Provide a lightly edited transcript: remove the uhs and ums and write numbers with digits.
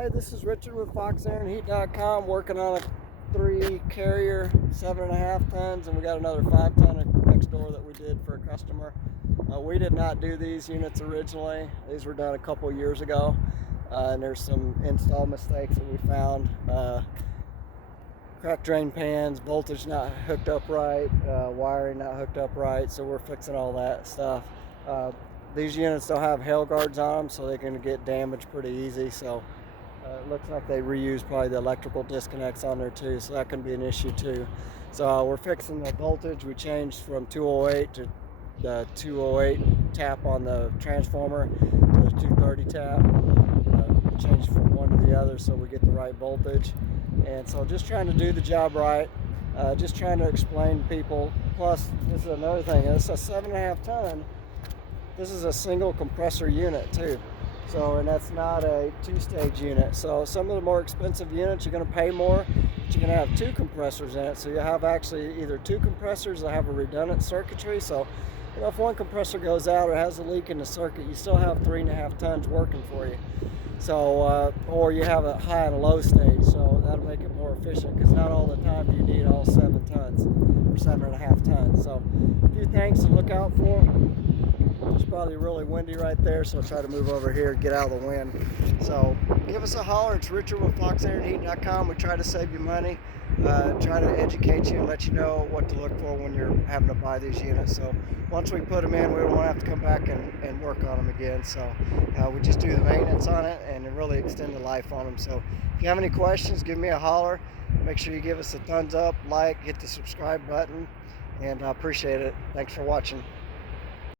Hey, this is Richard with FoxAirandHeat.com, working on a 3 carrier 7.5 tons, and we got another 5 ton next door that we did for a customer. We did not do these units originally. These were done a couple years ago, and there's some install mistakes that we found. Cracked drain pans, voltage not hooked up right, wiring not hooked up right, so we're fixing all that stuff. These units don't have hail guards on them, so they can get damaged pretty easy. So it looks like they reused probably the electrical disconnects on there too, so that can be an issue too. So we're fixing the voltage. We changed from 208 to the 208 tap on the transformer to the 230 tap. Changed from one to the other so we get the right voltage. And so just trying to do the job right, just trying to explain to people. Plus, this is another thing, it's a 7.5 ton. This is a single compressor unit too. So, and that's not a 2-stage unit. So some of the more expensive units, you're gonna pay more, but you're gonna have 2 compressors in it. So you have actually either 2 compressors that have a redundant circuitry. So, you know, if one compressor goes out or has a leak in the circuit, you still have 3.5 tons working for you. So, or you have a high and a low stage, so that'll make it more efficient, because not all the time you need all 7 tons or 7.5 tons. So a few things to look out for. It's probably really windy right there, so I'll try to move over here and get out of the wind. So give us a holler. It's Richard with FoxAirandHeat.com. We try to save you money, try to educate you and let you know what to look for when you're having to buy these units. So once we put them in, we don't want to have to come back and work on them again. So we just do the maintenance on it and really extend the life on them. So if you have any questions, give me a holler. Make sure you give us a thumbs up, like, hit the subscribe button, and I appreciate it. Thanks for watching.